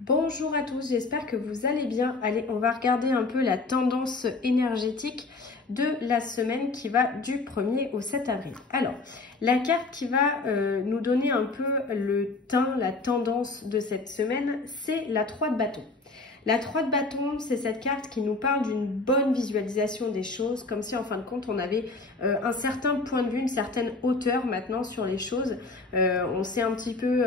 Bonjour à tous, j'espère que vous allez bien. Allez, on va regarder un peu la tendance énergétique de la semaine qui va du 1er au 7 avril. Alors, la carte qui va nous donner un peu le teint, la tendance de cette semaine, c'est la 3 de bâton. La 3 de bâton, c'est cette carte qui nous parle d'une bonne visualisation des choses, comme si en fin de compte on avait un certain point de vue, une certaine hauteur maintenant sur les choses. On sait un petit peu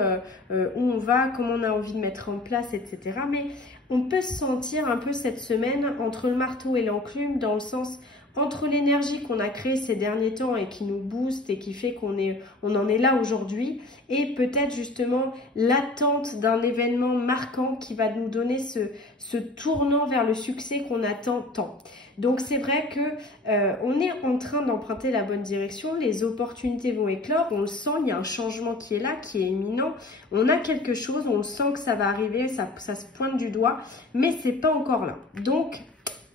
où on va, comment on a envie de mettre en place, etc. Mais on peut se sentir un peu cette semaine entre le marteau et l'enclume, dans le sens entre l'énergie qu'on a créée ces derniers temps et qui nous booste et qui fait qu'on en est là aujourd'hui, et peut-être justement l'attente d'un événement marquant qui va nous donner ce tournant vers le succès qu'on attend tant. Donc c'est vrai que on est en train d'emprunter la bonne direction, les opportunités vont éclore, on le sent, il y a un changement qui est là, qui est imminent, on a quelque chose, on le sent que ça va arriver, ça se pointe du doigt, mais c'est pas encore là. Donc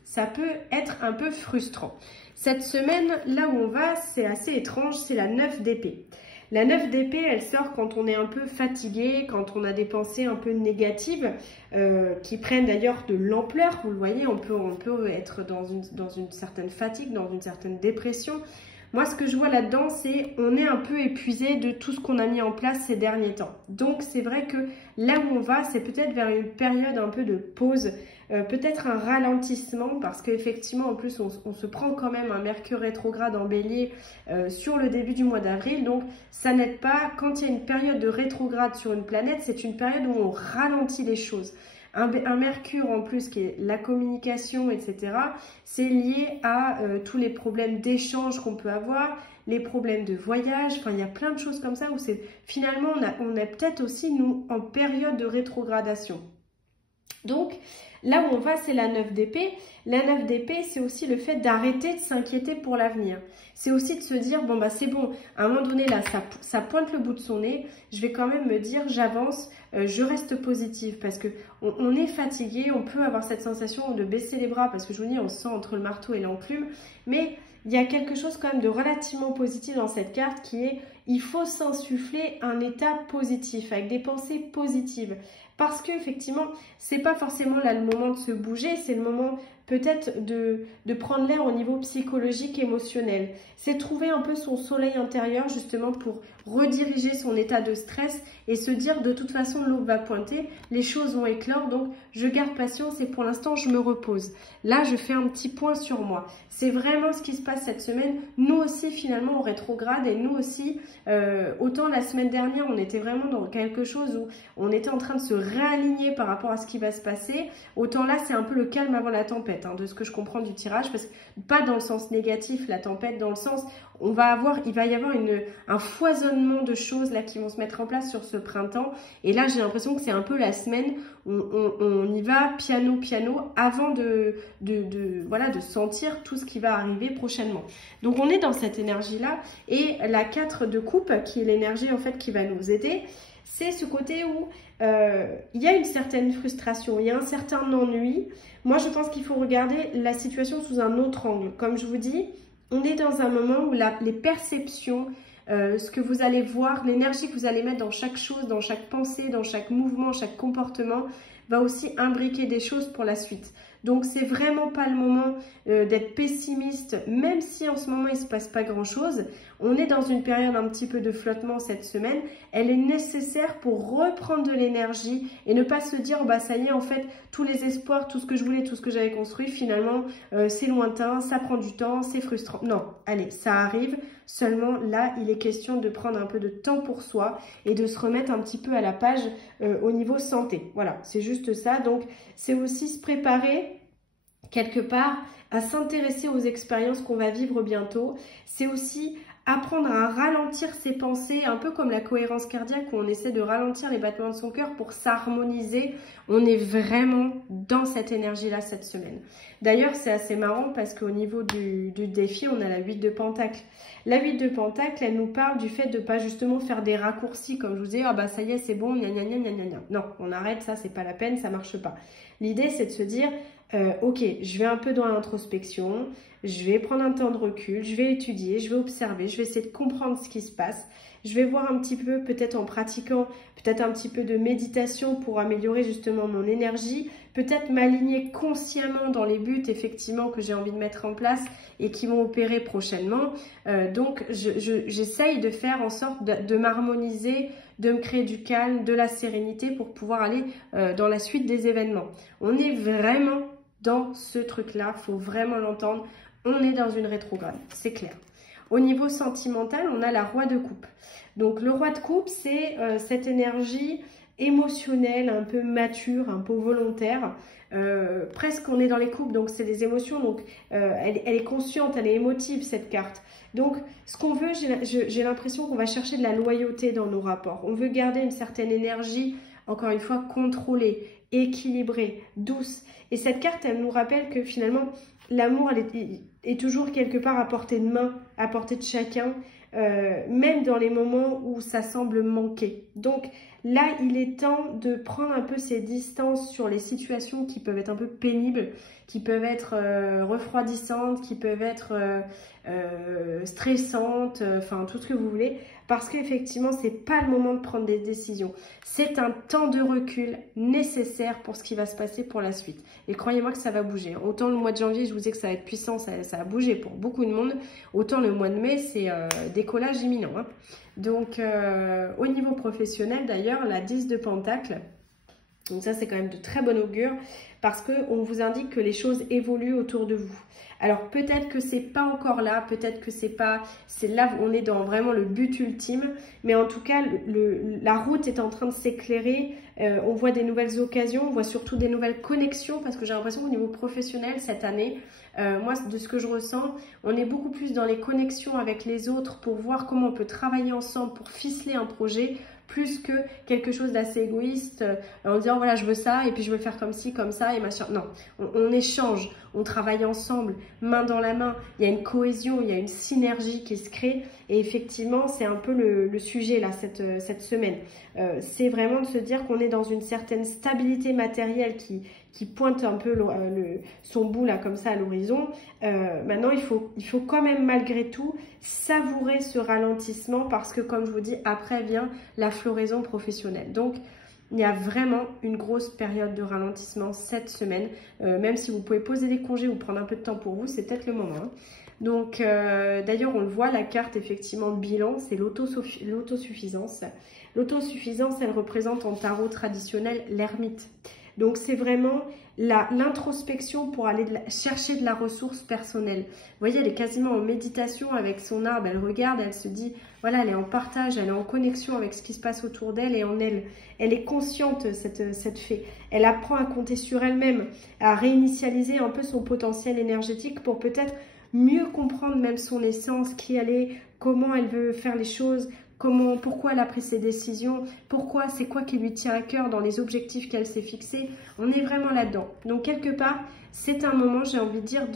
ça peut être un peu frustrant. Cette semaine, là où on va, c'est assez étrange, c'est la 9 d'épée. La 9 d'épée, elle sort quand on est un peu fatigué, quand on a des pensées un peu négatives, qui prennent d'ailleurs de l'ampleur. Vous le voyez, on peut être dans une certaine fatigue, dans une certaine dépression. Moi, ce que je vois là-dedans, c'est on est un peu épuisé de tout ce qu'on a mis en place ces derniers temps. Donc, c'est vrai que là où on va, c'est peut-être vers une période un peu de pause, peut-être un ralentissement, parce qu'effectivement, en plus, on se prend quand même un Mercure rétrograde en Bélier sur le début du mois d'avril. Donc, ça n'aide pas. Quand il y a une période de rétrograde sur une planète, c'est une période où on ralentit les choses. Un Mercure en plus qui est la communication, etc., c'est lié à tous les problèmes d'échange qu'on peut avoir, les problèmes de voyage, enfin il y a plein de choses comme ça où c'est finalement on est peut-être aussi nous en période de rétrogradation. Donc là où on va, c'est la 9 d'épée. La 9 d'épée, c'est aussi le fait d'arrêter de s'inquiéter pour l'avenir. C'est aussi de se dire, bon bah c'est bon, à un moment donné là, ça pointe le bout de son nez, je vais quand même me dire, j'avance, je reste positive, parce que on est fatigué, on peut avoir cette sensation de baisser les bras, parce que je vous dis, on se sent entre le marteau et l'enclume, mais il y a quelque chose quand même de relativement positif dans cette carte qui est, il faut s'insuffler un état positif, avec des pensées positives. Parce qu'effectivement, c'est pas forcément là le moment de se bouger, c'est le moment peut-être de prendre l'air au niveau psychologique, émotionnel. C'est trouver un peu son soleil intérieur justement pour rediriger son état de stress et se dire de toute façon l'aube va pointer, les choses vont éclore, donc je garde patience et pour l'instant je me repose. Là je fais un petit point sur moi. C'est vraiment ce qui se passe cette semaine. Nous aussi finalement on rétrograde et nous aussi, autant la semaine dernière on était vraiment dans quelque chose où on était en train de se réaligner par rapport à ce qui va se passer, autant là c'est un peu le calme avant la tempête, de ce que je comprends du tirage, parce que pas dans le sens négatif la tempête, dans le sens il va y avoir un foisonnement de choses là qui vont se mettre en place sur ce printemps, et là j'ai l'impression que c'est un peu la semaine où on y va piano avant de sentir tout ce qui va arriver prochainement. Donc on est dans cette énergie là, et la 4 de coupe qui est l'énergie en fait qui va nous aider, c'est ce côté où il y a une certaine frustration, il y a un certain ennui. Moi, je pense qu'il faut regarder la situation sous un autre angle. Comme je vous dis, on est dans un moment où les perceptions, ce que vous allez voir, l'énergie que vous allez mettre dans chaque chose, dans chaque pensée, dans chaque mouvement, chaque comportement, va aussi imbriquer des choses pour la suite. Donc, c'est vraiment pas le moment d'être pessimiste, même si en ce moment, il ne se passe pas grand-chose. On est dans une période un petit peu de flottement cette semaine. Elle est nécessaire pour reprendre de l'énergie et ne pas se dire, bah ça y est, en fait, tous les espoirs, tout ce que je voulais, tout ce que j'avais construit, finalement, c'est lointain, ça prend du temps, c'est frustrant. Non, allez, ça arrive. Seulement, là, il est question de prendre un peu de temps pour soi et de se remettre un petit peu à la page au niveau santé. Voilà, c'est juste ça. Donc, c'est aussi se préparer quelque part à s'intéresser aux expériences qu'on va vivre bientôt. C'est aussi apprendre à ralentir ses pensées, un peu comme la cohérence cardiaque où on essaie de ralentir les battements de son cœur pour s'harmoniser. On est vraiment dans cette énergie-là cette semaine. D'ailleurs, c'est assez marrant parce qu'au niveau du défi, on a la 8 de Pentacle. La 8 de Pentacle, elle nous parle du fait de pas justement faire des raccourcis, comme je vous disais, ah bah ça y est, c'est bon, gna gna gna gna gna. Non, on arrête, ça, c'est pas la peine, ça marche pas. L'idée, c'est de se dire, ok, je vais un peu dans l'introspection, je vais prendre un temps de recul, je vais étudier, je vais observer, je vais essayer de comprendre ce qui se passe. Je vais voir un petit peu, peut-être en pratiquant, peut-être un petit peu de méditation pour améliorer justement mon énergie, peut-être m'aligner consciemment dans les buts effectivement que j'ai envie de mettre en place et qui vont opérer prochainement. Donc j'essaye de faire en sorte de m'harmoniser, de me créer du calme, de la sérénité pour pouvoir aller dans la suite des événements. On est vraiment dans ce truc-là, il faut vraiment l'entendre, on est dans une rétrograde, c'est clair. Au niveau sentimental, on a la roi de coupe. Donc le roi de coupe, c'est cette énergie émotionnelle, un peu mature, un peu volontaire. Presque on est dans les coupes, donc c'est des émotions, donc elle est consciente, elle est émotive cette carte. Donc ce qu'on veut, j'ai l'impression qu'on va chercher de la loyauté dans nos rapports. On veut garder une certaine énergie, encore une fois, contrôlée, équilibrée, douce. Et cette carte, elle nous rappelle que finalement, l'amour est toujours quelque part à portée de main, à portée de chacun, même dans les moments où ça semble manquer. Donc là, il est temps de prendre un peu ses distances sur les situations qui peuvent être un peu pénibles, qui peuvent être refroidissantes, qui peuvent être stressantes, enfin tout ce que vous voulez, parce qu'effectivement, c'est pas le moment de prendre des décisions. C'est un temps de recul nécessaire pour ce qui va se passer pour la suite. Et croyez-moi que ça va bouger. Autant le mois de janvier, je vous dis que ça va être puissant, ça va bouger pour beaucoup de monde. Autant le mois de mai, c'est décollage imminent. Hein. Donc, au niveau professionnel, d'ailleurs, la 10 de Pentacle, donc ça, c'est quand même de très bon augure parce qu'on vous indique que les choses évoluent autour de vous. Alors, peut-être que c'est pas encore là, peut-être que c'est là où on est dans vraiment le but ultime, mais en tout cas, la route est en train de s'éclairer. On voit des nouvelles occasions, on voit surtout des nouvelles connexions parce que j'ai l'impression qu'au niveau professionnel, cette année, moi, de ce que je ressens, on est beaucoup plus dans les connexions avec les autres pour voir comment on peut travailler ensemble pour ficeler un projet, plus que quelque chose d'assez égoïste en disant voilà je veux ça et puis je veux faire comme ci, comme ça et machin. Non, on échange, on travaille ensemble, main dans la main, il y a une cohésion, il y a une synergie qui se crée et effectivement c'est un peu le sujet là cette semaine. C'est vraiment de se dire qu'on est dans une certaine stabilité matérielle qui pointe un peu son bout là comme ça à l'horizon. Maintenant il faut quand même malgré tout savourer ce ralentissement parce que comme je vous dis après vient la floraison professionnelle. Donc il y a vraiment une grosse période de ralentissement cette semaine. Même si vous pouvez poser des congés ou prendre un peu de temps pour vous, c'est peut-être le moment. Hein. Donc d'ailleurs on le voit, la carte effectivement bilan, c'est l'autosuffisance. L'autosuffisance, elle représente en tarot traditionnel l'ermite. Donc c'est vraiment l'introspection pour aller chercher de la ressource personnelle. Vous voyez, elle est quasiment en méditation avec son arbre, elle regarde, elle se dit, voilà, elle est en partage, elle est en connexion avec ce qui se passe autour d'elle et en elle. Elle est consciente, cette fée. Elle apprend à compter sur elle-même, à réinitialiser un peu son potentiel énergétique pour peut-être mieux comprendre même son essence, qui elle est, comment elle veut faire les choses, pourquoi elle a pris ses décisions, c'est quoi qui lui tient à cœur dans les objectifs qu'elle s'est fixés. On est vraiment là-dedans. Donc quelque part, c'est un moment, j'ai envie de dire,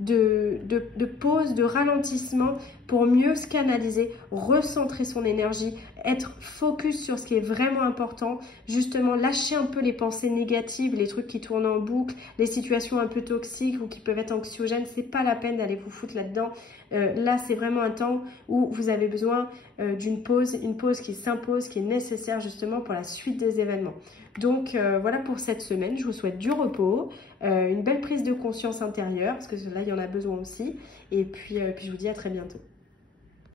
de pause, de ralentissement pour mieux se canaliser, recentrer son énergie, être focus sur ce qui est vraiment important, justement lâcher un peu les pensées négatives, les trucs qui tournent en boucle, les situations un peu toxiques ou qui peuvent être anxiogènes. C'est pas la peine d'aller vous foutre là-dedans. Là, c'est vraiment un temps où vous avez besoin d'une pause, une pause qui s'impose, qui est nécessaire justement pour la suite des événements. Donc voilà pour cette semaine, je vous souhaite du repos, une belle prise de conscience intérieure, parce que là il y en a besoin aussi, et puis je vous dis à très bientôt.